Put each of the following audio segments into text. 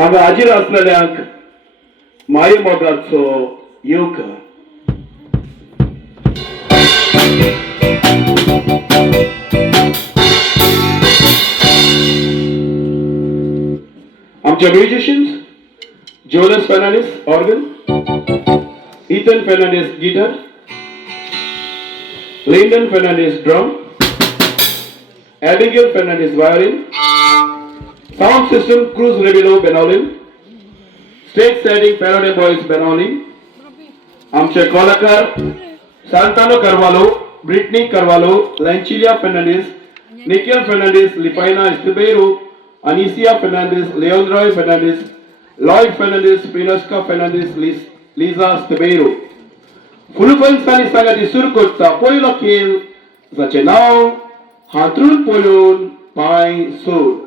हांगा हाजीर असलेल्यांक माये मोगाचो येवकार. आमचे musicians Jonas Fernandes organ, Ethan Fernandes guitar, Lyndon Fernandes drum, Abigail Fernandes violin, sound system Cruz रेविलो Benaulim, stage setting Faraday boys Benaulim. आमचे कलाकार Santano Carvalho, Britney Carvalho, Lanchilia Fernandes, Nikel Fernandes, Lifaina Estibeiro, Anicia Fernandez, Leandroy Fernandez, Lloyd Fernandez, Pinoska Fernandez, Lisa Stebeiro. फुलफळसांनी सांगाती सुरू करता पयलो खेळ जाचे नाव हातरून पळून पाय सोड.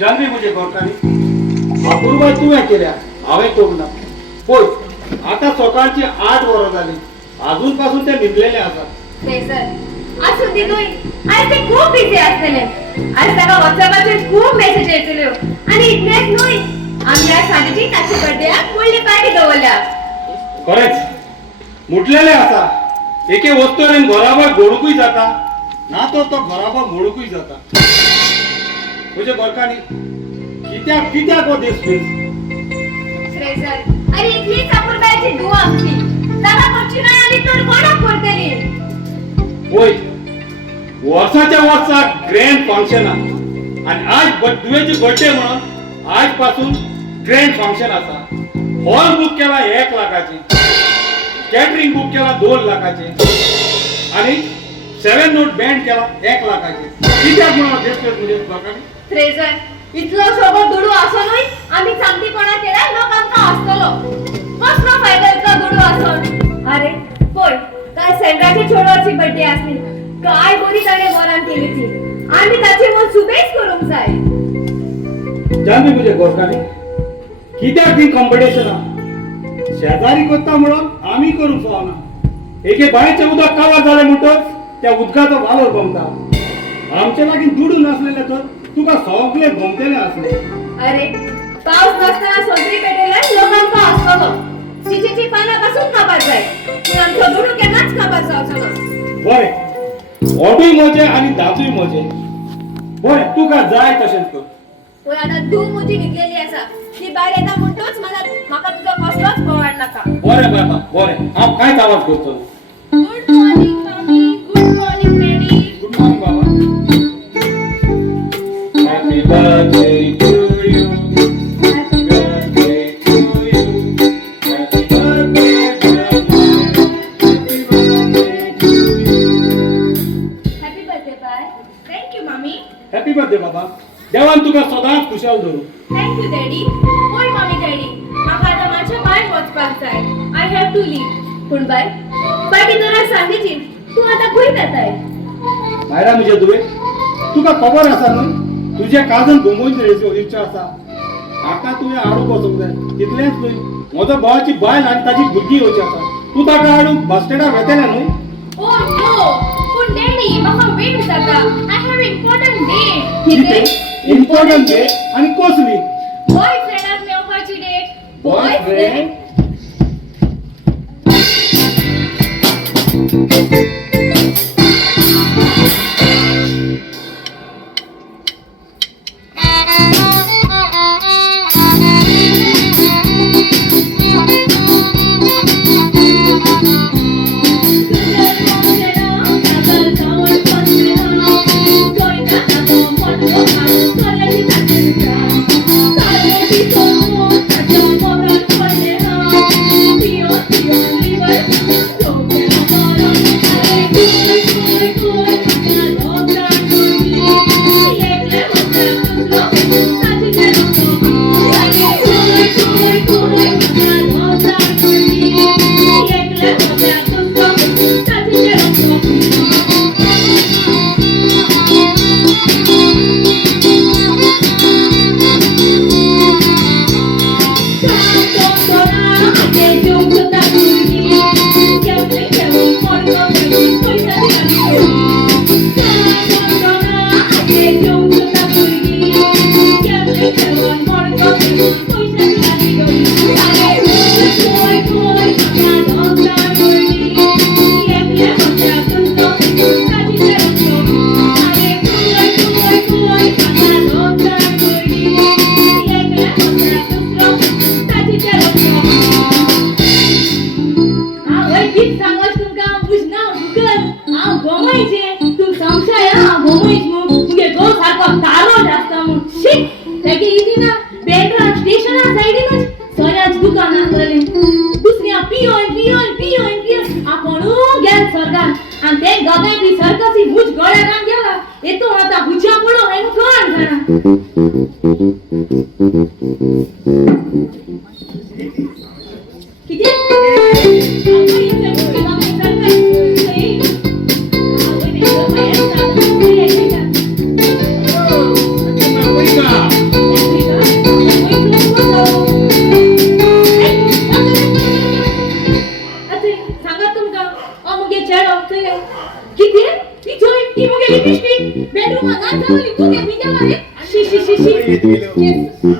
जानवी मुझे गोरकानी अपूर्व तू हे केल्या हांवें करूं ना पळय आता सकाळची 8 वरां जाली अजून पासून ते न्हिदलेले आसात सर आज सुद्धी आज ते खूप बिझी असलेले आज ताका व्हॉट्सअपाचेर खूप मेसेज येतल्यो आणि इतलेच न्हय आमी आज सांजेची ताचे बर्थडेक व्हडली पार्टी दवरल्या खरेंच मुटलेले आसा एके वस्तून घराबार घोडूकूय जाता ना तो घराबार मोडूकूय जाता तुझे गोरकांनी कित्याक कित्याक हो दीस श्रेयसर अरे इतलीच अपुरबायची दुआ आमची ताका पक्षी काय आली तर कोणाक करतली होय वर्षाच्या वर्साक ग्रँड फंक्शन आणि आज दुवेची बर्थडे म्हणून आजपासून ग्रँड फंक्शन आसा हॉल बुक केला 1 लाखाची कॅटरिंग बुक केला 2 लाखाचे आणि 7 नोट बँड केला 1 लाखाचे कित्याक म्हणून देशपेट म्हणजे लोकांनी श्रेयसर इतलो सोबत दुडू असो न्हय आमी चांगलीपणा केल्या लोक आमकां हसतलो कसलो फायदो इतलो दुडू आसोन अरे पळय काय सेंड्राची छोडवाची बर्थडे आसली काय बरी ताणे वरान केली ती आमी ताची मन सुबेज करूंक जाय जाणवी म्हणजे गोरकांनी कित्याक ती कॉम्पिटिशन शेजारी करता म्हणून आमी करूंक फावना एके बायेचें उदक काबार जालें म्हणटच त्या उदकाचो वालोर गमता आमचे लागीं दुडू नासलेले तर तुका सगळे गमतेले आसले अरे पावस नासतना सोंत्री पेटयल्यार लोक आमकां हसतलो चिचेची पानां पासून काबार जाय पूण आमचो दुडू केन्नाच काबार जावचो ना बरें ओडूय मजे आनी दादूय मजे बरें तुका जाय तशेंच कर पण आतां तूं म्हजी न्हिदलेली आसा ती भायर येता म्हणटच म्हाका तुजो कसलोच बोवाड नाका बरें बाबा बरें हांव कांयच आवाज करतलो good morning mummy good morning daddy good morning बाबा happy birthday to you happy birthday to you happy birthday happy birthday bye thank you mummy happy birthday बाबा देवान तुका सदांच खुशाल दवरूं थँक्यू डॅडी ओय मम्मी डॅडी म्हाका आतां मातशें भायर वचपाक जाय आय हॅव टू लीव पूण बाय पार्टी तर सांगेची तूं आतां खंय जाताय भायरा म्हजे दुवे तुका खबर आसा न्हय तुजे काजन घुमोवची इच्छा आसा ताका तुवें हाडूंक वचूंक जाय तितलेंच न्हय म्हजो भावाची बायल आनी ताची भुरगीं येवची आसा तूं ताका हाडूंक बस स्टँडार वेतलें न्हय ओ नो पूण डॅडी म्हाका वेट जाता आय हॅव इम्पॉर्टंट डेट कितें इम्पॉर्टंट डे आनी कसली बॉयफ्रेंडाक मेवपाची डेट बॉयफ्रेंड किती ती मुगे बेबी बेडरूम मा ना चालली तू के बिजा मारे शी शी शी शी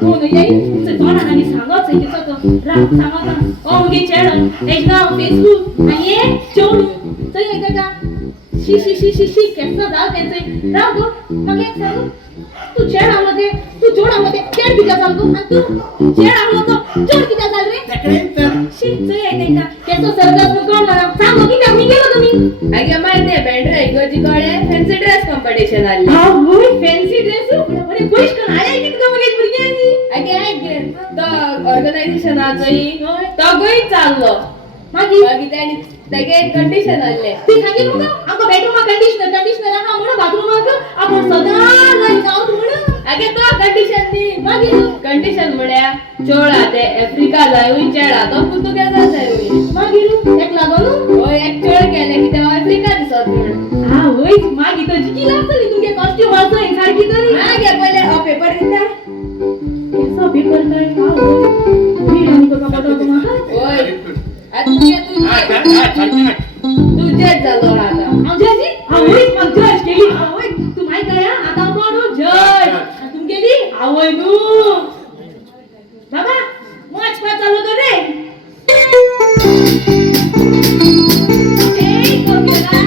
हो न याई से बाना नानी सांगत से किसक रा सांगत ओ मुगे चॅनल एक नाव फेसबुक आणि ये चोळू तो एक का शी शी शी शी शी केसा दाल त्यांचे राव गो मग एक सांगू तू चेहरामध्ये तू जोडामध्ये चेड किती चालतो आणि तू चेहरा होतो जोड किती चाल रे शिट आहे का केसो सरदार कोण ना सांगो की मी गेलो तुम्ही आगे माहिती बँड्रा इगोची कडे फॅन्सी ड्रेस कॉम्पिटिशन आली हा होय फॅन्सी ड्रेस बरे खुश कोण आले की तुका मगे बुरग्यांनी आगे आगे तो ऑर्गनायझेशन आजई तो गोई चाललो मागी त्यानी तेगे कंडिशन आले ती सांगे मग आमको बेडरूम मा कंडिशनर हा म्हणून बाथरूम मा आपण सदा नाही जाऊ म्हणून आगे तो कंडिशन दी मागी कंडिशन म्हणल्या चोळा ते आफ्रिका जाय चेडा तो पुर्तुगेजा जाय मागी एक लागोन होय एक चोळ गेले की ते आफ्रिका दिसत म्हणून हा होय मागी तो जिकी लागतली तुमगे कॉस्ट्यूम आसो हे सारखी तरी मागे पहिले पेपर दिता केसो पेपर काय हा होय मी आणि को पटो तुम्हाला होय तुझेच झालो आता आमच्याची आवय मग जज केली आवय तू माहित आहे आता कोण जज तुम केली आवय नू बाबा वाच पाच चालू कर रे ए कोकिला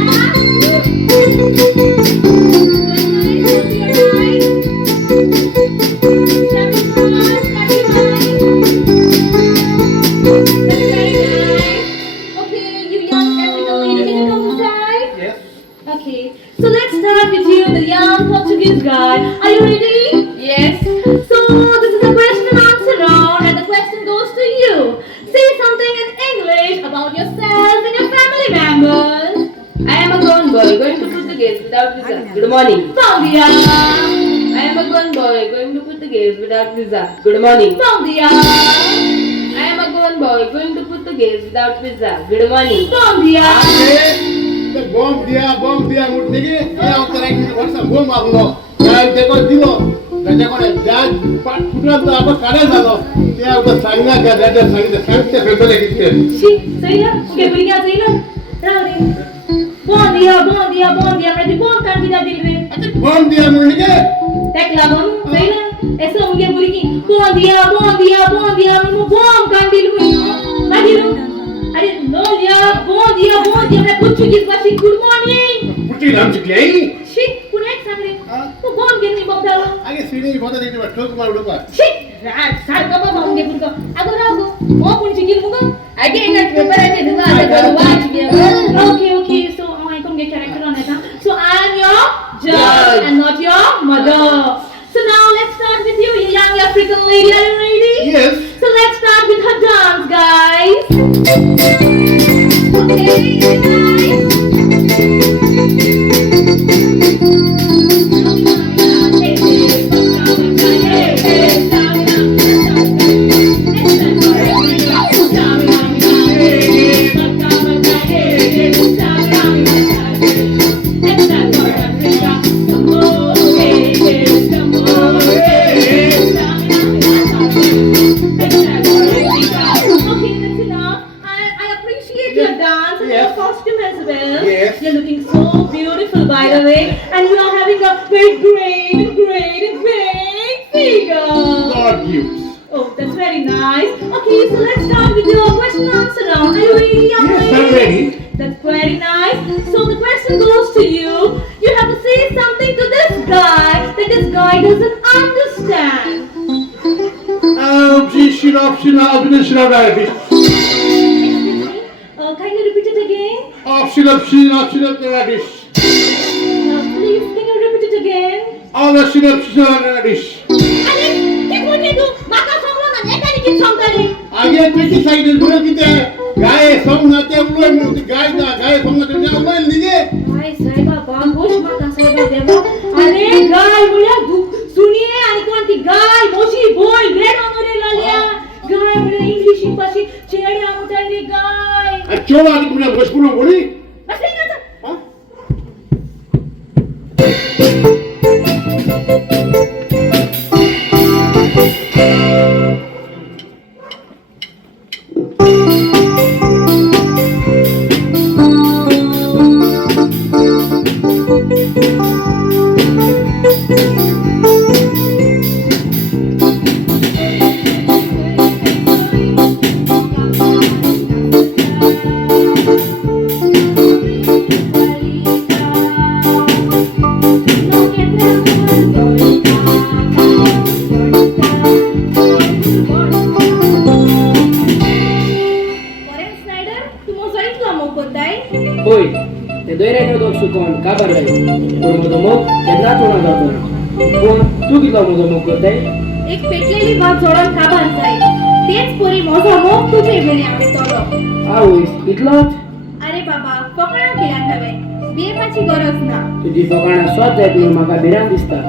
Okay, so let's start with you, the young Portuguese guy. Are you ready? Yes. So this is a question and answer round, and the question goes to you. Say something in English about yourself and your family members. I am a grown boy going to Portuguese without visa. Good morning. Bom dia. I am a grown boy going to Portuguese without visa. Good morning. Bom dia. I am a grown boy going to Portuguese without visa. Good morning. Bom dia. बॉम्ब दिया मुठीगे या उत्तराखंड वर्ष bomb मारलो काय तेको दिलो त्याच्याकडे त्या पाठ फुटला तर आपण काढायला झालो त्या उद्या सांगणार का त्याच्या सांगते फेब्रुवारी किती शी सही ना उगे बुरिया सही ना राव रे बोन दिया म्हणजे कोण कांदिदा दिल रे अच्छा बॉम्ब दिया मुठीगे टेक लागून सही ना ऐसा उगे बुरिकी बोन दिया म्हणून बॉम्ब कांदिल हुई मागिरू अरे नो दिया मैं पोर्तुगीज भाषी गुड मॉर्निंग पुटी नाम चिकले शी पुणे सांग रे तू कोण गेली बघदालो आगे सीडी फोटो देखते ठोक मार उडपा शी सारखं बघ भाऊन घे पुरको अगो राव गो मो पुण चिकील मुगो आगे इंग्लिश पेपर आहे ते दुवा आता वाच घे okay so I come get character on it so I am your judge and not your mother so now let's start with you young African lady are you ready Yes. So let's start with her dance guys okay guys Yes. You're looking so beautiful by the way and you are having a very great figure. God gives. Oh, that's very nice. Okay, so let's start with your question and answer round. Are you ready, young Yes, lady? I'm ready. That's very nice. So the question goes to you. You have to say something to this guy that this guy doesn't understand. Optional diabetes. Excuse me. Can you repeat it again? Optional diabetes. Please, can you repeat it again? Optional diabetes. अरे ते कोणी तू माका सांगलो ना एकाने किती सांगताली आगे पेटी साइड बोल किते गाय सोमनाथे उलोय मुती गाय सोमनाथे उलोय निगे काय साहेबा बांगोश माका साहेबा देवा अरे गाय बोल्या सुनिये आणि कोणती गाय मोशी बोल रेड ऑनरे लालिया गाय बोले इंग्लिश पाशी चेड्या मुटाली गाय चोळा आदी पुन्हा बसपुनो बोली बस नाही ना हा म्हजो मोग केन्नाच उणो जावचो ना पूण तूं कितलो म्हजो मोग करताय एक पेटलेली वाट जोडून काबार जाय तेच परी म्हजो मोग तुजे मेरेन आवयतलो आवयस इतलोच अरे बाबा फकाणां केल्यात हांवें देवाची गरज ना तुजी फकाणां स्वत जायत म्हणून म्हाका भिरांत दिसता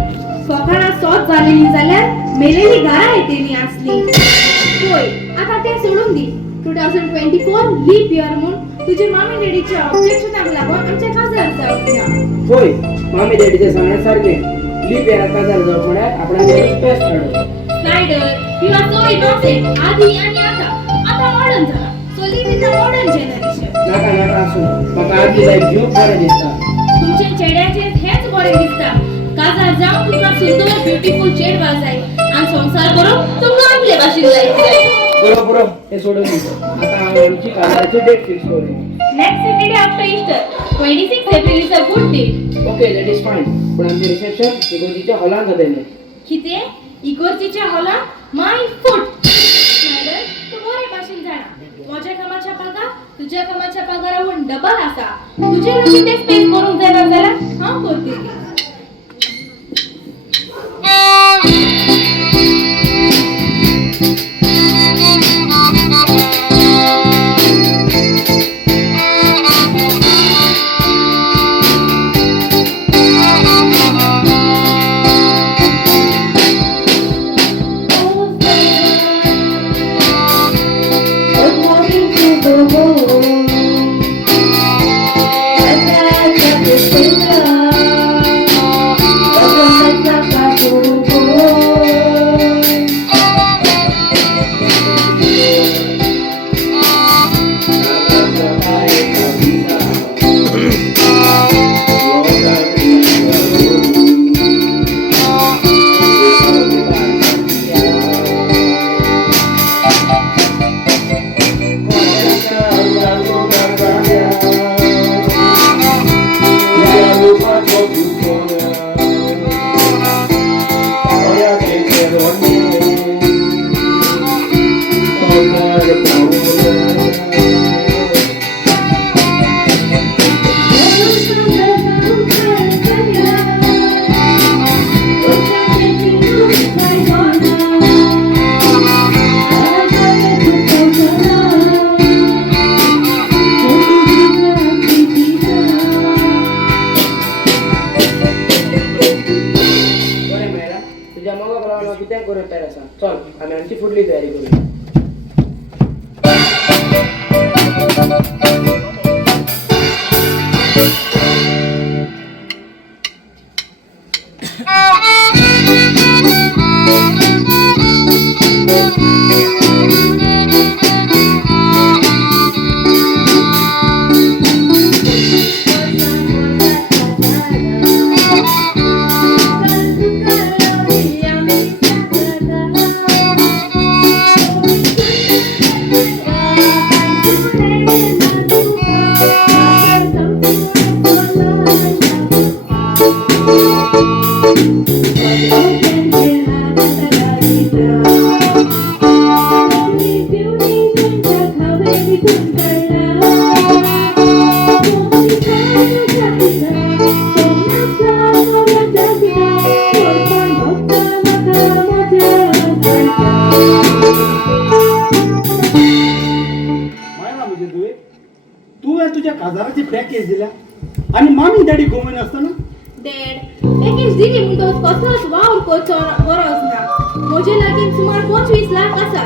फकाणां सोच जालेली जाल्यार मेलेली घरां येतेली आसली होय आता ते सोडून दी 2024 लीप इयर म्हूण तुजे मामी डॅडीच्या ऑब्जेक्शनाक लागून आमचे काजार जावंक ना होय मामी डॅडीचे सांगणे सारकें लीप येरा काजार जावप म्हळ्यार आपणाक बेस्ट हाडप Schneider you are so innocent आधी आणि आता मॉडर्न झाला so live in the modern generation नाका नाका आसूं म्हाका आदली लायफ जीव बरें दिसता तुमचे चेड्याचे हेच बरें दिसता काजार जावं तुमकां सुंदर ब्युटिफूल चेडवा जाय आनी संसार करूंक तुमकां आपले भाशेन लायफ जाय पुरो पुरो हे सोडून दी आता हांव आमची काजाराची डेट फिक्स करूं next Saturday after Easter 26 April is a good date okay that is fine पूण आमचें रिसेप्शन इगोजीच्या हॉलांत जातलें कितें इगोर्जीच्या हॉलांत माय फूट मॅडम तूं बरे भाशेन जाणा म्हज्या कामाच्या पगार तुज्या कामाच्या पगारावून डबल आसा तुजे लागीं ते स्पेस करूंक जायना जाल्यार हांव करतली चल आमी आमची फुडली तयारी करूया तुझ्या काजाराची पॅकेज दिल्या आणि मामी डॅडी गोमन असताना डॅड पॅकेज दिली म्हणटच कसलोच वावर करचो गरज ना म्हजे लागीं सुमार 25 लाख आसा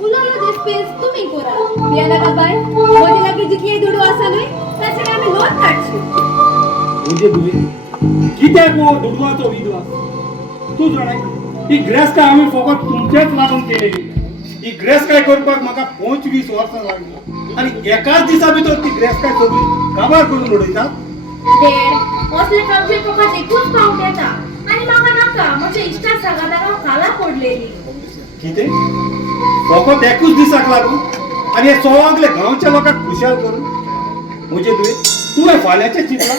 उरलो ते स्पेस तुमी करा बियाना का बाय म्हजे लागीं जितली दुडू आसा न्हय ताचेर आमी लोन काडची म्हणजे तुवें कित्याक हो दुडवाचो विद्वास तूं जाणाय ही ग्रेस काय आमी फकत तुमच्याच लागून केलेली ही ग्रेस काय करपाक म्हाका 25 वर्सां लागली आणि एकाच दिसा भितर ती ग्रेस काय सगळी काबार करून उडयतात डॅड असले कामचे फकत एकूच पावट येता आणि म्हाका नाका म्हजे इश्टा सांगाताक हांव काला पडलेली कितें फकत एकूच दिसाक लागून आणि हे सगळे गांवच्या लोकांक खुशाल करून म्हणजे तुवें फाल्यांचें चिंतलां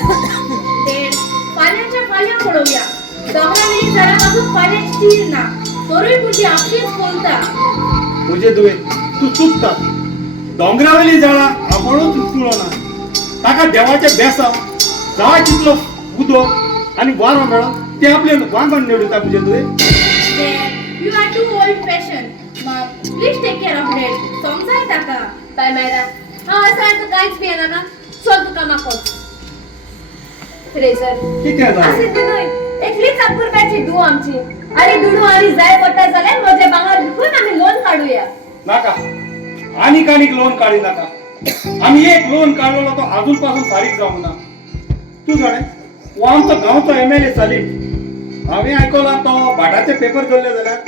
डॅड फाल्यांच्या फाल्यां पळोवया दोंगरा मिली जरा पासून फाल्यां स्टील ना तोरूय पुटी आपशीच बोलता म्हणजे तूं चुकता दोंगरावेली झाडां आबळूच उचलो ना ताका देवाचे बेसा जाय तितलो उदक आनी वारो मेळो ते आपले वांगण निवडता म्हणजे तुवें You are too old fashioned. Mom, please take care of Dad. समजाय ताका. बाय मेरा. हांव आसा आनी तूं कांयच पियेना ना. चल तूं कामाक वच. फ्रेजर. कितें जालें अशें तें न्हय. एकलीच अपुरब्याची धूव आमची. आनी दुडू आनी जाय पडटा जाल्यार म्हजे भांगर विकून आमी लोन काडुया. नाका आनीक लोन काडी नाका आमी एक लोन काडलेलो तो अजून पासून फारीक जावंक ना तूं जाणे हो आमचो गांवचो MLA सलीम हांवें आयकलां तो भाटाचे पेपर करले जाल्यार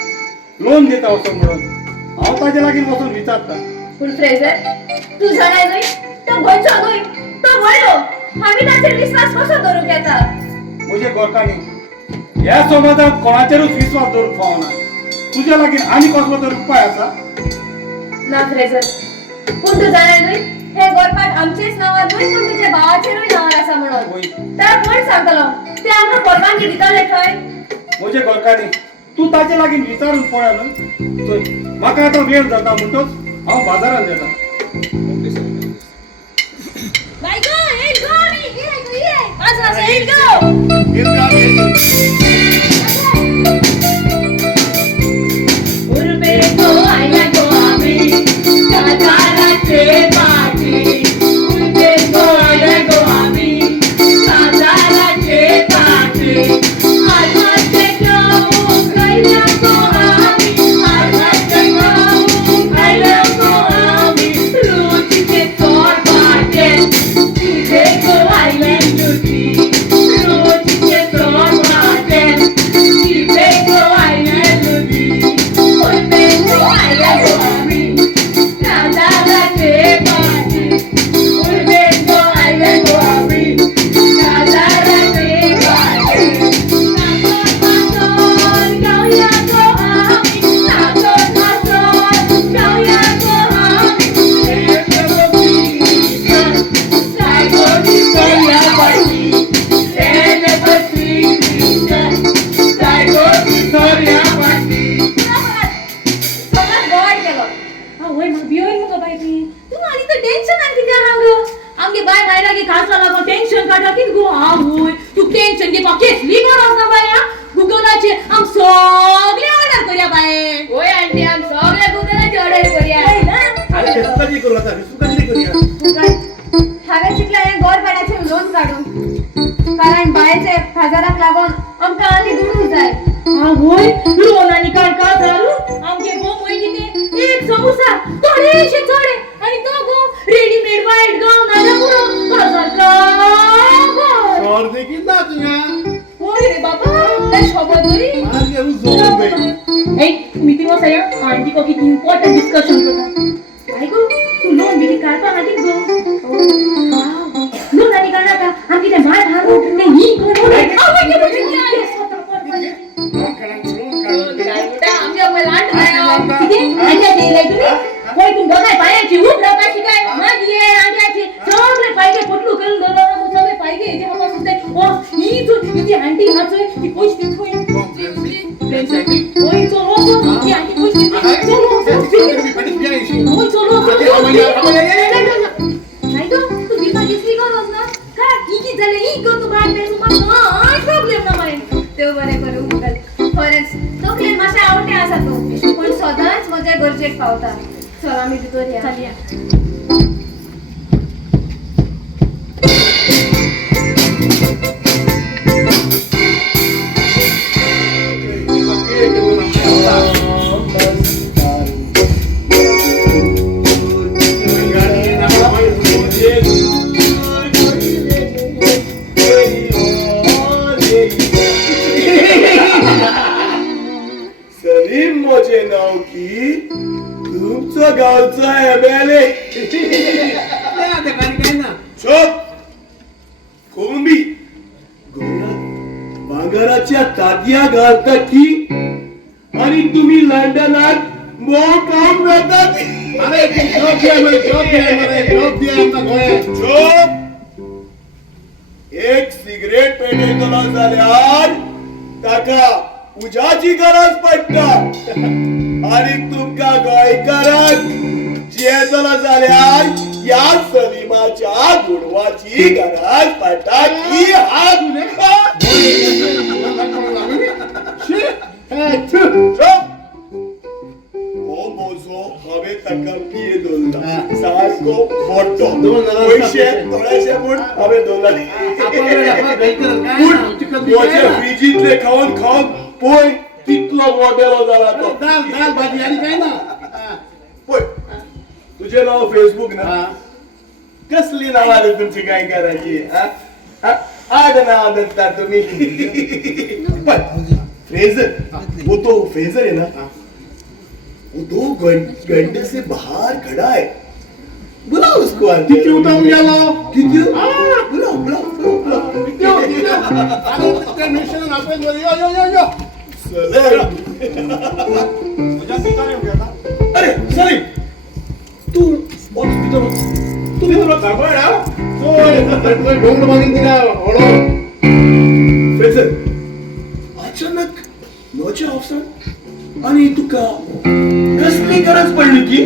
लोन दिता वचो म्हणून हांव ताजे लागीं वचून विचारता पूण फ्रेजर तूं जाणाय न्हय तो गोंयचो न्हय तो गोंयलो आमी ताचेर विश्वास कसो दवरूंक येता म्हजे गोरकांनी ह्या समाजांत कोणाचेरूच विश्वास दवरूंक फावना तुज्या लागीं आनी कसलो तरी उपाय आसा ना फ्रेजर पूण तूं जाणाय न्हय हे गोरपाट आमचेच नांवार न्हय पूण तुजे भावाचेरूय नांवार आसा म्हणून ताका कोण सांगतलो ते आमकां परवानगी दिताले खंय म्हजे गोरकांनी तूं ताचे लागीं विचारून पळय न्हय चल म्हाका आतां वेळ जाता म्हणटच हांव बाजारांत येता बाय गो येल गो आमी ये आज येल गो उर्बे गो आयला गो आमी बाजाराचे पाटी उर्बे गो आयला गो आमी बाजाराचे पाटी आजचे गो खायला गो आमी आजचे गो खायला गो आमी रोजीचे तोर पाटे तिथे गो आयला लुटी रोजीचे तोर पाटे तिथे गो आयला लुटी उर्बे गो आयला गो आमी बाजाराचे पाटी उर्बे गो आयला गो आमी बाजाराचे पाटी गावया गो आमी गावया गो आमी जाय गो दिसया पाटी रेल बसली जाय गो दिसया पाटी सगळं गोड केलो आवय मग बियोय मग बाय ती तू आनी तर टेन्शन आनी कित्या हांग आमगे बाय भायला की खासा लागो टेन्शन काडा कित गो आवय तू टेन्शन घेवपा केसली गरज ना बाय गुगलाचे आम सगळे ऑर्डर करया बाय ओय आंटी आम सगळे गुगलाचे ऑर्डर करया अरे सुकाजी करू आता सुकाजी करूया हांवें चिंतला हें गोरपाडाचें लोन काडून कारण बायेचे हजाराक लागून आमकां आनी दुडू जाय आवय लोन आनी काडका जारू आमगे गो मोय कितें एक समोसा थोडेशे थोडे आनी तो गो रेडीमेड वायट गावन आयला पुरो 1000 का और देखी ना तुया ओय रे बाबा ते शोबत तरी आज ये जोर गई ए मीटिंग वसाया आंटी को किती इम्पोर्टंट डिस्कशन करता आई गो तू लोन बिली काढता आधी गो लोन आनी काढा का आमची ते माय भारू ने ही करू आवय के किती आमच्या लांट किती आंटी दिले तुम्ही होय तुम दोघाय पायाची उठ रापाची काय माझी ये आंटीची सगळे पायगे पोटलू करून दोन सगळे पायगे जे आपण सुद्धा ओ ही जो किती आंटी हाचोय ती पोस्ट होय होय चलो ती आंटी पोस्ट चलो होय चलो नाही तो तू बिना दिसली गरज ना का की झाले ही गो तू बाहेर पेसू मग काय प्रॉब्लेम ना बाई ते बरे करू मग फॉरेन्स तो क्लीन माशा आवडते असा तो पण सदांच माझ्या गरजेक पावता चल आम्ही तिथून या चल सलीम मोजे नाव की तुमचं गावचा MLA चोप कोंबी गोळ्यात भांगाराच्या तात्या घालता की आणि तुम्ही लंडनात मोठ काम करतात अरे जॉब दिया आमका गोया चोप एक सिगरेट पेटयतलो जाल्यार ताका उजाची गरज पडटा आणि तुमका गोंयकारांक जेतलो जाल्यार या सलीमाच्या गुडवाची गरज पडता की हा गुन्हेगार हो मोजो हवे तका पिये दोलना सारको मोठो पैसे थोडेशे पूण हवे दोलना तुझे फ्रिजीतले खाऊन खाऊन पोय कितलो मोठेलो झाला तो दाल भाजी आणि काय ना पोय तुझे नाव फेसबुक ना कसली नावा रे तुमची काय करायची आड नाव देता तुम्ही फ्रेजर वो तो फ्रेजर है ना वो 2 घंटे से बाहर खड़ा है बुलाओ उसको अंदर किती उठावून गेलो किती बुलाओ अरे मिशन आपण यो तुझ्या पिताने उभ्या अरे सलीम तू हॉस्पिटल तुम्ही तुला काढवाय ढोंग मागून दिला ओळो फ्रेजर अचानक नोच्या ऑप्शन आणि तुका कसली गरज पडली की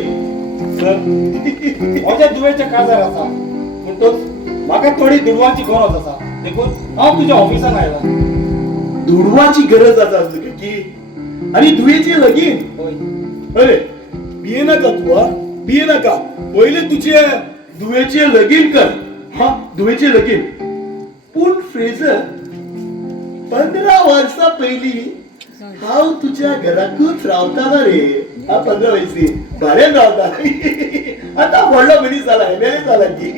माझ्या दुवेचे काजार असा म्हणतोच म्हाका थोडी दुडवाची गरज असा देखून हांव तुझ्या ऑफिसान आयला दुडवाची गरज आसा तुका की आणि दुयेचे लगीन होय अरे बिये नका तू हा बिये नका पहिले तुझे दुयेचे लगीन कर हा दुयेचे लगीन पूण फ्रेजर 15 वर्षा पहिली हांव तुझ्या घराकूच रावताना रे हा 15 वर्षी भाड्यान रावता आता व्हडलो मनीस जाला एमएलए जाला की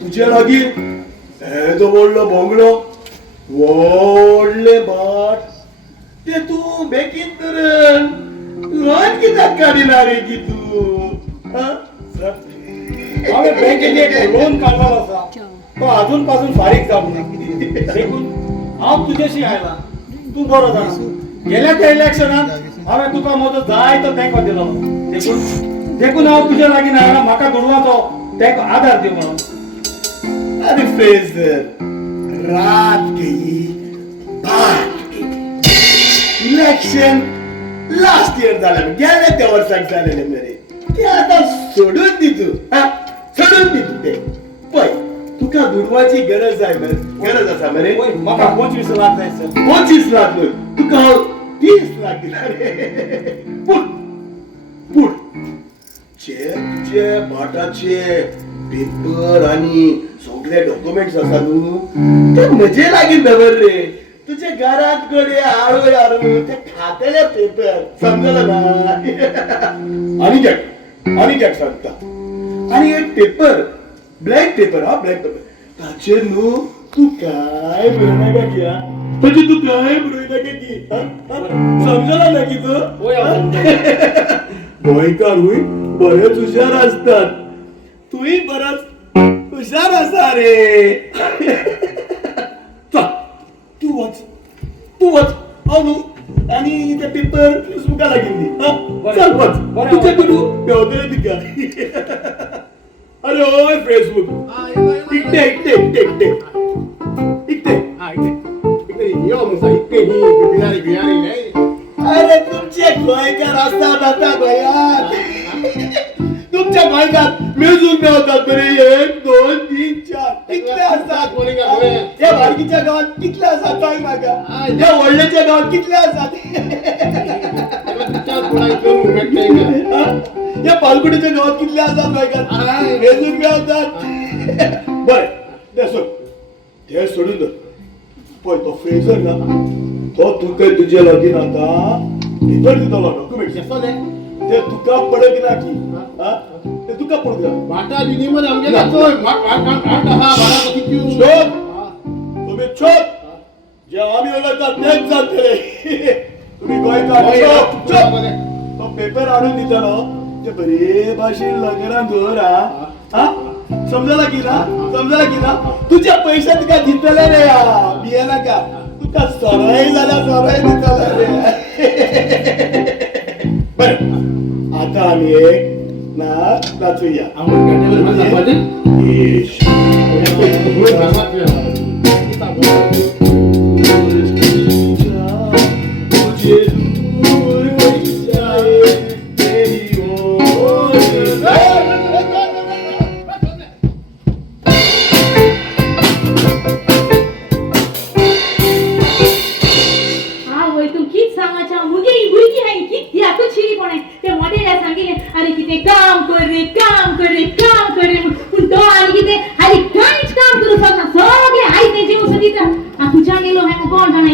तुझे लगीन हेजो व्हडलो बंगलो व्हडले भाट ते तू बेगीन तर लोन कित्याक काडिना रे की तू हांवें बँकेचे एक लोन काढलेलो असा तो अजून पासून फारीक जावंक ना देखून हांव तुझ्याशी आयला तू बरो जाणा गेल्या त्या इलेक्शनात हांवें तुका म्हजो जाय तो तेंको दिलो देखून हांव तुज्या लागीं आयला म्हाका दुडवाचो तेंको आधार दिव म्हणून अरे फ्रेजर रात गई बात गई इलेक्शन लास्ट इयर झालं गेल्या त्या वर्साक झालेले मरे ते आता सोडून दी तू सोडून दी तू ते पय तुका दुडवाची गरज आहे मरे गरज असा मरे म्हाका 25 लाख जाय सर 25 लाख न्हू तुका हांव 30 लाख दिला रे पूण तुझे भाटाचे पेपर आणि सगळे डॉक्युमेंट्स आसा न्हू ते म्हजे लागीं दवर रे तुझे घरात गडे आळोय आळू ते खातेले पेपर समजलं ना आणि घ्या सांगता आणि एक पेपर ब्लॅक पेपर हा ब्लॅक पेपर ताचेर न्हू तू काय बरोयनाका की हा म्हणजे तू काय बरोयनाका की समजलं ना की तू गोंयकार हुय बरेच हुशार असतात तूही बराच हुशार असा रे चल तू वाच अनु आणि ते पेपर फेसबुका लागीन दी चल वाच तुझे कडू बेवतले तिका अरे ओय फेसबुक इकटे यो मुसा इतके ही बिनारी नाही अरे तुमचे गोंयकार असतात आता गोंयात तुमच्या गोंयकार मेजून मेवतात बरे 1 2 3 4 कितले असतात या बारकीच्या गावात कितले असतात सांग म्हाका या व्हडल्याच्या गावात कितले असतात या पालकुडीच्या गावात कितले असतात गोंयकार मेजून मेवतात बरं ते सोडून दे पळय तो फ्रेजर ना तो तुका तुझे लगीन आता पेपर दितलो डॉक्युमेंट ते तुका पडक ना की ते तुका पडक ना वाटा विनिमय आमगे लागतोय हा बाळा किती शोध तुम्ही शोध जे आम्ही ओळखतात तेच जातले तुम्ही गोंयकार तो पेपर आणून दितलो ते बरे भाशेन लग्नान धर हा समजला की ना तुझे पैसे तुका दितले रे बिये नाका तुका सराय जाल्यार सराय दितले रे बरं आता आम्ही एक नाचूया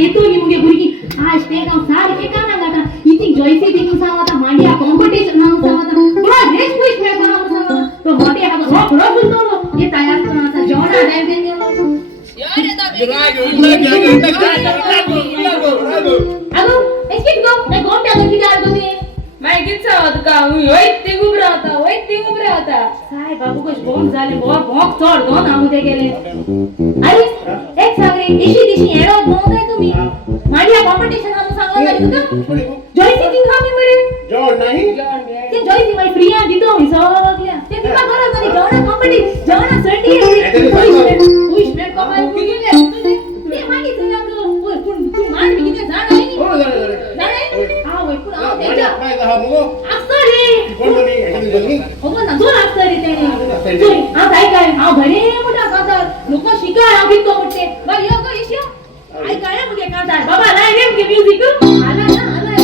येतली मुगे भुरगी आज ते गाव सारखे काना गाता इथिंग जॉयसी थिंग सांगता मांडिया कॉम्पिटिशन नाव सांगता बघा देश पुश मेळ करा सांगता तो मोठे हा रोक रोक बोलतो ये तयार करण्याचा जेवणा टाइम देणे अगो एस्किट गो नाही गोम टाकून किती आलो तुम्ही माहितीच आहोत का होय ते उभरा होता काय बाबू कश बॉम्ब झाले भोक चढ दोन आमुदे गेले अरे एक सांग रे इशी दिशी येडो नव्हताय तुम्ही मांडिया कॉम्पिटिशन नाव सांगला तुका जॉयसी थिंग हा मी मरे जेवण नाही ते जॉयसी माय फ्रिया दितो मी सगळ्या ते तुका गरज नाही जेवणा कॉम्पिटिशन जेवणा सर्टी पुश मेळ कमाल गेले ते मागे तुला ओय तू मान मी किती जाण आहे हो झालं जाणे हा ओय पण आ त्याच्या काय दहा मुगो असरे कोण बनी एखादी बनी हो ना दोन असरे त्याने तू आ काय काय हा घरे मोठा कांदा लोक शिकाय आ बितो मोठे बाई यो गो येशो आई काय मुगे कांदा बाबा नाही रे मुगे म्युझिक आला ना आला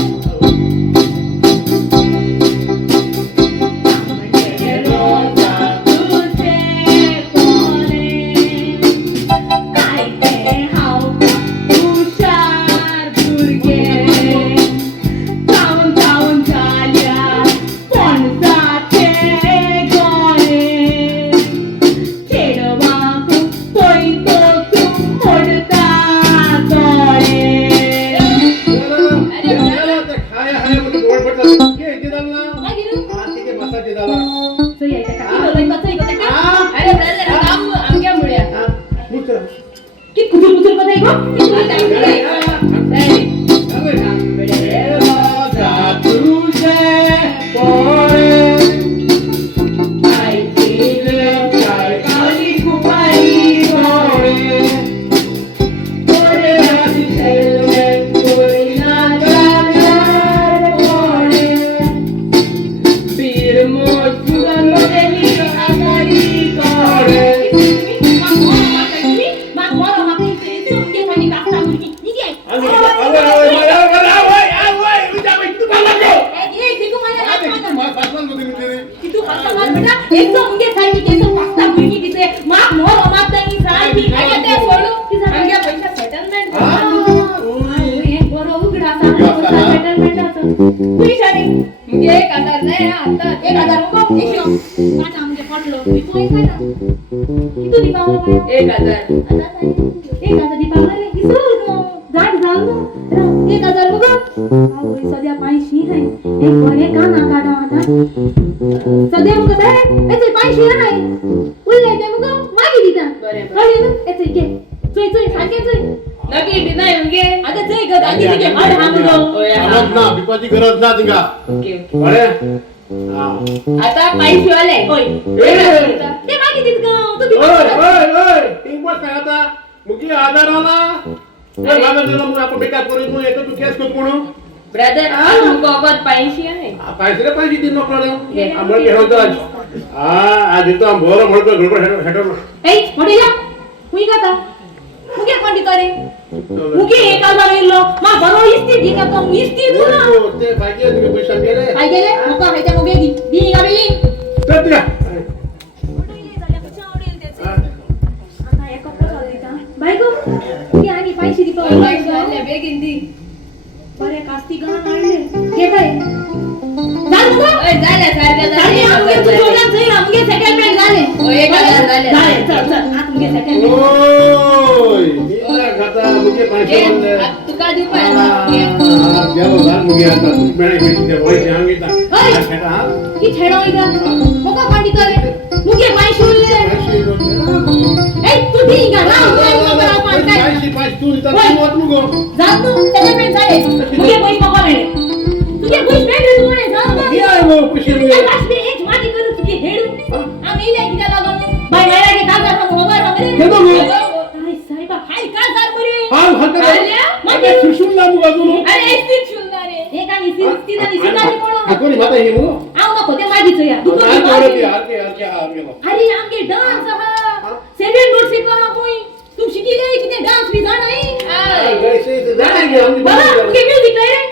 सध्या मग काय याचे पैसे नाही उरले ते मग मागे दिता कळले ना याचे घे चोय चोय सांगे चोय नक्की बी नाही म्हणजे आता जय ग गाडी तिथे हड हाम गो गरज ना बिपाची गरज ना तिंगा ओके बरे आता पैसे वाले होय ते मागे दित ग तू बी ओय टिंग बस काय आता मुकी आधार आला तर लागत दिला मग आपण बेकार करू मग येतो तू केस करतो म्हणून ब्रदर तुमको अगत पैसे आहे पैसे पैसे दिन नकळले आम्हाला केलं आज आज इथं आम भोर म्हणतो गडबड हेटर ए मोठी जा हुई गाता मुके कोंडी करे मुके एका जागेलो मा बरो इस्ती दी का तो इस्ती तू ना ते पाहिजे तुम्ही पैसा गेले काय गेले मुका हायच्या मुगे दी गा बेली तर द्या आता एक कप चालली का बायको की आणि पैसे दी पैसे वाले बेगिन दी बरे कास्ती गा आणले हे काय झालं का झाले सारखे झाले आमगे तू सोडा जाई आमगे सेटलमेंट झाले ओ 1000 झाले झाले चल चल आता आमगे सेटलमेंट ओय मी खाता मुके पैसे बोलले तुका देऊ पाहिजे गेलो झाल मुके आता मेळे पैसे पैसे सांगितला ओय हा की छेडो इदा मोका पांडी करे मुगे पैसे उरले ए तू दी गा ना मुगे पांडी पैसे तू इथं तू वाट नको जात तू सेटलमेंट झाले मुगे पैसे मोका मिळे तुझे पैसे भेटले तू म्हणे जाऊ ये वो पैसे ए कास्ती एक माटी करू तुझे हेडू आम्ही इले किती लागलो बाय मला के कागद हम होगा हमरे केदो गो अरे साहेबा हाय का जार मरे हा हत्ते आल्या? मग सुशुम ना मुगा तुलो अरे एस्टिक शुलदारे एक आणि सिस्ती आणि सितारी कोण कोणी माता हे मु आव नको ते माझीच या काय करते आरके हा गेलो अरे आमगे डान्स हा सेवन नोट शिकवा हा कोई तू शिकी गई किती डान्स भी जाना है कैसे जाएंगे हम बाबा मुझे म्यूजिक करे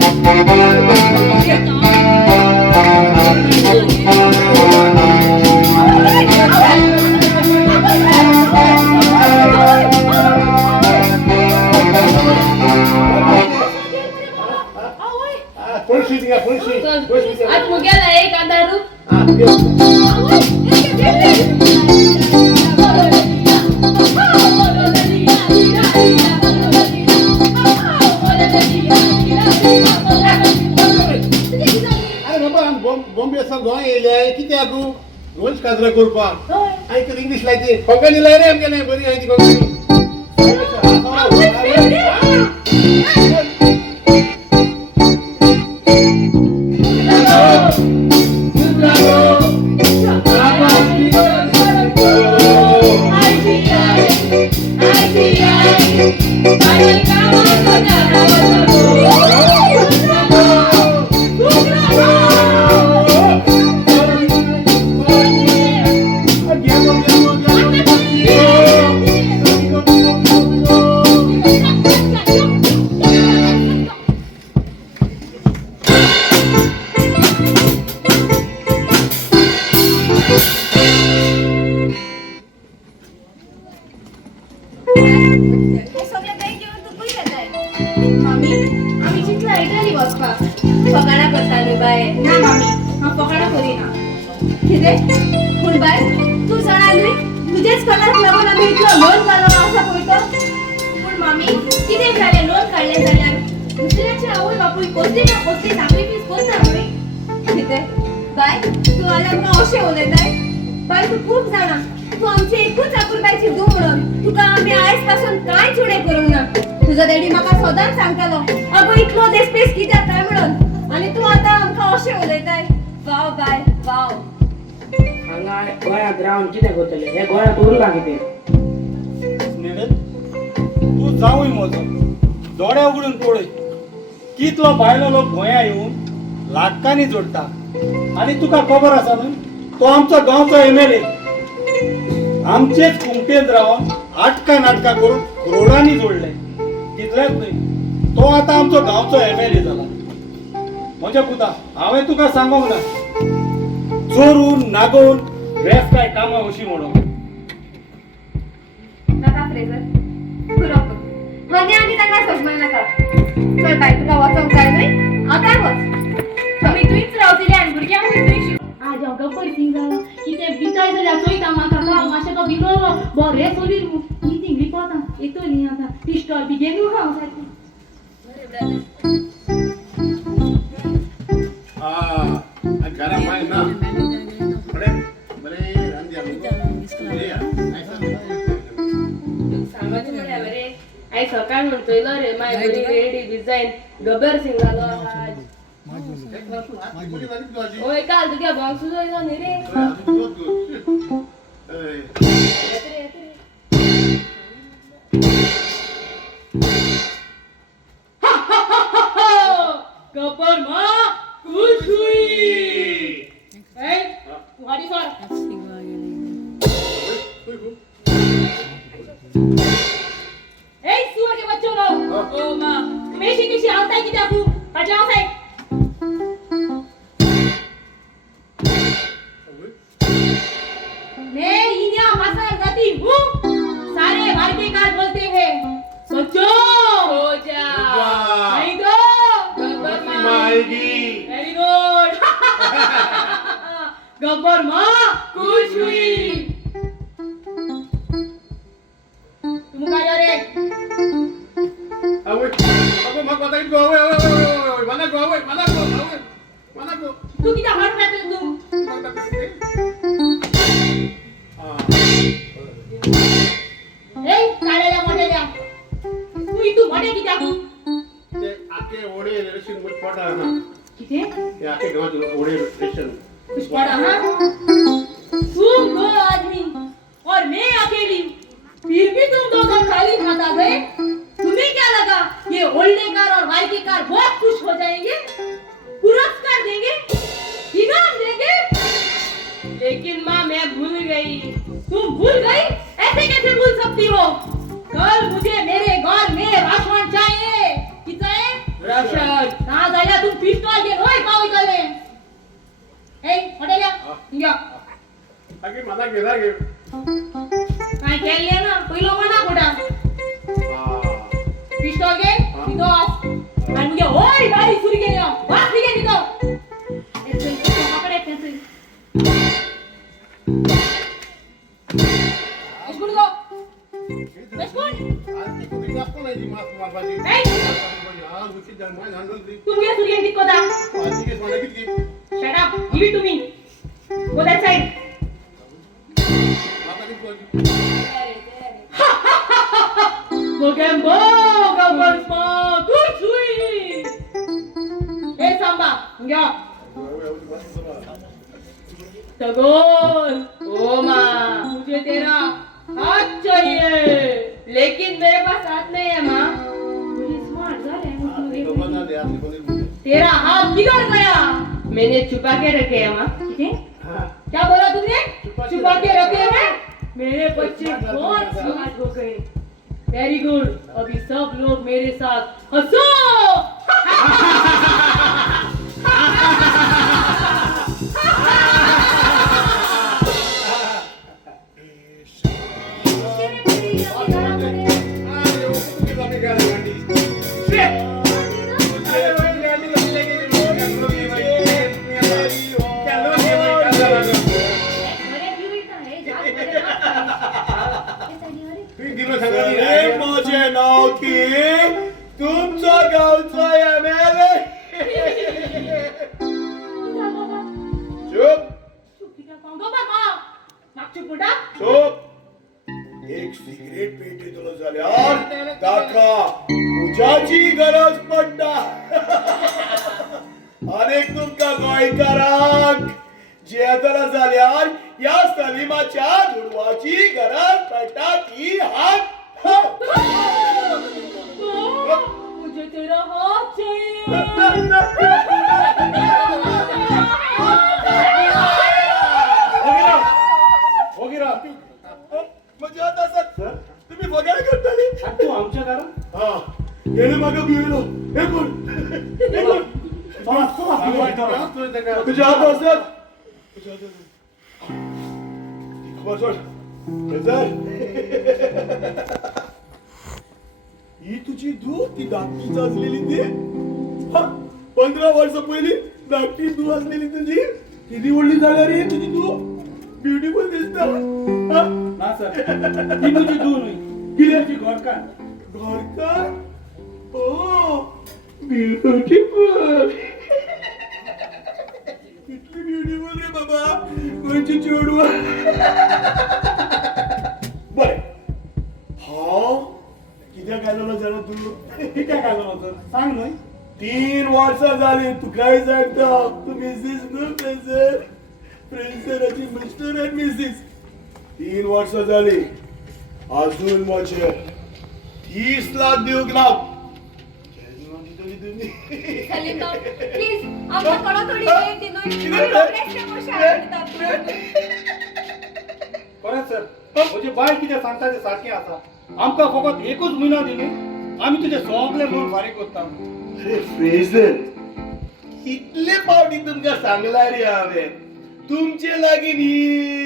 Thank you. बशी बस आज मुग्याला एक अंधारू हा ते अरे बाबा बॉम्बे असा गोंय येयले कित्याक तूं रोज काजरा करपाक आयक इंग्लीश लायची कोंकणी लाय रे आमगे बरी आय ती कोंकणी हे सगळे काही घेऊन तू कुठे येताय मामी आम्ही चितला येतली वचपा फकाणा करताली बाय ना मामी हांव फकाणां करिना कितें पूण बाय तू जाणाली तुजेच कलाक लागून आमी इतलो लोन काडलो आसा पळय तो पूण मामी कितें जालें लोन काडलें जाल्यार दुसऱ्याची आवय बापूय कसली ना कसली सॅक्रिफायस करता न्हय कितें बाय तू आल्या आमकां अशें उलयताय बाय तू खूब जाणा तू आमची एकूच आपुरबायची धूव म्हणून तुका आमी आयज पासून कांयच उणें करूंक ना तुजो डॅडी म्हाका सदांच सांगतालो अगो इतलो देस्पेस कित्याक काय म्हणून आनी तू आतां आमकां अशें उलयताय वाव बाय वाव हांगा गोंयांत रावन कितें करतले हे गोंयांत उरला कितें नीरज तू जावूय म्हजो दोळे उगडून पळय कितलो भायलो लोक गोंया येवन लाखांनी जोडटा आनी तुका खबर आसा न्हू तो आमचो गांवचो MLA आमचेच कुमटेंत रावन आटका नाटका करून करोडांनी जोडले तितलेंच न्हय तो आतां आमचो गांवचो MLA जाला म्हज्या पुता हांवें तुका सांगोंक ना चोरून नागोवन बेस काय कामां अशी म्हणून नाका फ्रेजर पुरो कर आनी आनी ताका सजमा नाका चल बाय तुका वचोंक जाय न्हय आतां वच आमी तुंयच रावतली आनी भुरग्यांक तुंय शिक आज हांव गप्पय थिंग जालो कितें भिताय जाल्यार चोयता म्हाका गांव मातशें तो भिलो बरें चली ही थिंग लिपोता येतली आतां पिस्टॉल बी घेवन हांव सारकी घरा माय ना बरे बरे रांदिया बरे सांगायचं म्हळ्यार बरे आयज सकाळ म्हणटलो रे माय बरी रेडी डिझायन गब्बर सिंग जालो आज ओय काल तुगे बॉक्स जायलो न्ही रे येत रे. गब्बर माँ खुश हुई ए तुम्हारी सर ए सुअर के बच्चों लोग ओ माँ तुम्हें किसी आता है कि क्या तू हटाओ से मैं इन्या मसल गति हूँ सारे भारतीय कार बोलते हैं सोचो हो जा नहीं तो गब्बर माँ आएगी वेरी गुड गब्बर माँ खुश हुई तुम कहाँ जा रहे अब मग बताई गो ओए मना गो तू कितना हार्ट में तू ए काढायला मोठ्याल्या तू इथून मोठे किती तू ते आके ओडे रेशन मुठ पडा ना किती ते आके गावात ओडे रेशन पड़ा हाँ तुम दो आदमी और मैं अकेली फिर भी तुम दोनों खाली खाता गए तुम्हें क्या लगा ये ओल्डे कार और वाई की कार बहुत खुश हो जाएंगे पुरस्कार देंगे इनाम देंगे लेकिन माँ मैं भूल गई तुम भूल गई ऐसे कैसे भूल सकती हो कल मुझे मेरे घर में राशन चाहिए कितना है राशन कहाँ जाया तुम पिस्तौल के रोय पाव इकले ए हटेल्या या आगे मना गेला गे काय केले ना पहिलो मना कोडा पिस्तौल घे तिथं आणि मुगे ओय गाडी सुरू केली वास निघे तिथं give it to me. Go that side. Mogambo, Gabasma, good sweet. Hey Samba, yeah. तगोल ओ माँ मुझे तेरा हाथ चाहिए लेकिन मेरे पास हाथ नहीं है माँ मुझे स्मार्ट घर है तेरा हाथ किधर गया मैंने छुपा के रखे हैं माँ क्या बोला तुमने छुपा के रखे हैं मेरे बच्चे बहुत स्मार्ट हो गए वेरी गुड अभी सब लोग मेरे साथ हंसो माझे नाव की तुमचा गावचा MLA चुप चुप एक सिगरेट पेटी तुला झाल्यावर दाखा तुझ्याची गरज पडता अनेक तुमका गोंयकारांक जेतला जाल्यार या सलीमाच्या दुडवाची गरज पडता ती हात मुझे तेरा हाथ चाहिए म्हणजे आता सर तुम्ही वगैरे करताली तू आमच्या घरात हा येणे मागे बिळलो हे कोण तुझ्या हात असतात खबर सोड ही तुझी धू ती धाकटी असलेली ती 15 वर्ष पहिली धाकटी धू असलेली तुझी किती ओढली झाल्या रे तुझी धू ब्युटिफुल दिसत ना सर ती तुझी दूर नाही तुझी घरकान घरकान ओ ब्युटिफुल किती ब्युटिफुल रे बाबा कोणची जोडवा बरे हा कित्याक आलेलो जाणा तू कित्याक आलो सर सांग न्हय 3 वर्ष झाली तू काय सांगता तू मिसेस नो प्रेसर प्रेसराची मिस्टर अँड मिसेस 3 वर्ष झाली अजून माझे 30 लाख देऊक ना सलीम भाऊ प्लीज आमच्याकडे थोडी वेळ दिनोय प्रोग्रेस प्रमोशन खरें सर म्हणजे बाय कितें सांगता तें सारकें आसा आमकां फकत एकूच म्हयनो दिली आमी तुजें सगळें लोन फारीक करता अरे फ्रेझर कितले पावटी तुमका सांगला रे हांवें तुमचे लागीं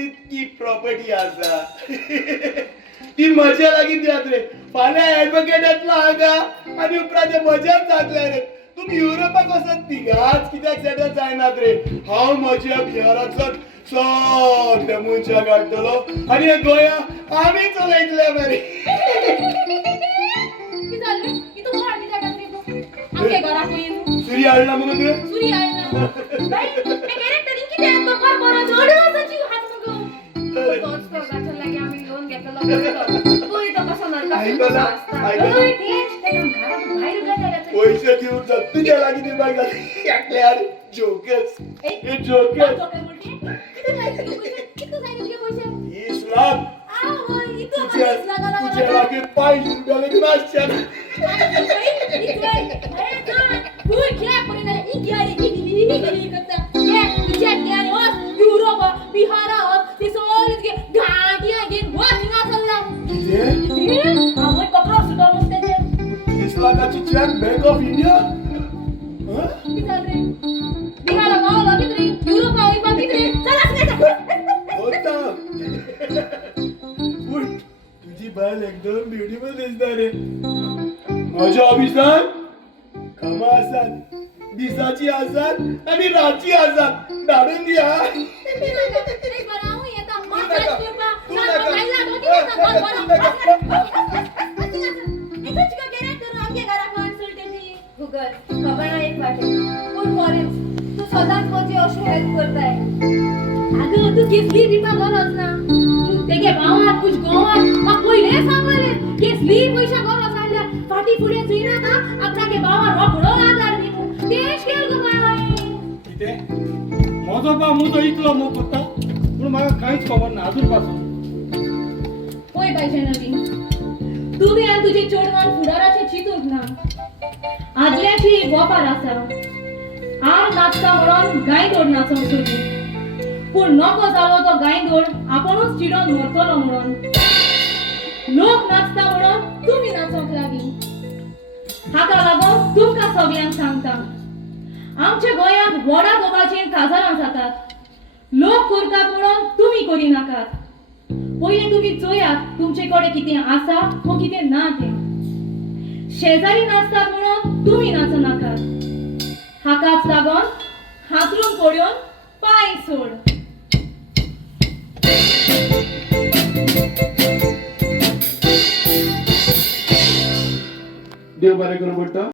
इतकी प्रॉपर्टी आसा ती म्हज्या लागीं दियात रे फाल्यां एडवोकेट येतलो हांगा आनी उपरांत मजाच जातले रे तुमी युरोपाक वचत तिगाच कित्याक सेटल जायनात रे हांव म्हज्या बिहाराचो सगळे मनशां काडटलो आनी हे गोंया आमी चलयतले मरे की झालं की तू भांडी जागात रे तू आमच्या घरात येईन सुरी हाडला म्हणून तुवें सुरी आयला बाई हे कॅरेक्टरिंग किती आहे तो फार बरा जोडी वाजाची हात मग तोच तो गाचन लागे आम्ही लोन घेतला तोय तो कसा नरका ऐकला, ऐकला. ओय तेच ते काम घरात बाहेर उगा त्याला पैसे देऊन जा तुझ्या लागीं दिवपाक जाय एकल्यार जोकस हे जोकस किती जायचे पैसे 20 लाख तुझ्या लागीं 5 रुपया लागून आसच्या तीस लाखाची चेक बँक ऑफ इंडिया होता पूण तुझी बायल एकदम ब्युटिफुल दिसता रे माझ्या ऑफिसात कामां आसात दिसाची आसात आनी रातची आसात धाडून दिया गुगल खबर नाही एक वाटे पूण फॉरेन तू सदांच माझी अशी हेल्प करताय अगं तू केसली दिवपा गरज ना तू तेगे भावाक तुझ गोवाक म्हाका पयले सांगले केसली पैसा गरज आसल्या फाटी फुडें जुयना का आपणागे भावा रोखडो आदार दिवू तेच केल गो बाय कितें म्हजो भाव मुजो इतलो मोग करता पूण म्हाका कांयच खबर ना अजून पासून होय पाहिजे नवी तू बी आनी तुजे चोडवान फुडाराचें चिंतूंक ना आदल्याची गोपार आसा आर नाचता म्हणून गायदोड नाचोंक सोदी पूण नको जालो तो गायदोड आपुणूच चिडोन मरतलो म्हणून लोक नाचता म्हणून तुमी नाचोंक लागली हाका लागून तुमकां सगळ्यांक सांगता आमच्या गोंयांत व्हडा गोबाचेर काजारां जातात लोक करतात म्हणून तुमी करी नाकात पहिले तुम्ही चोयात तुमचे कडे कितें आसा वा कितें ना तें शेजारी नाचतात म्हणून तुम्ही नाचू नाकात हाकाच लागून हातरून पडून पांय सोड देव बरें करूं पडटा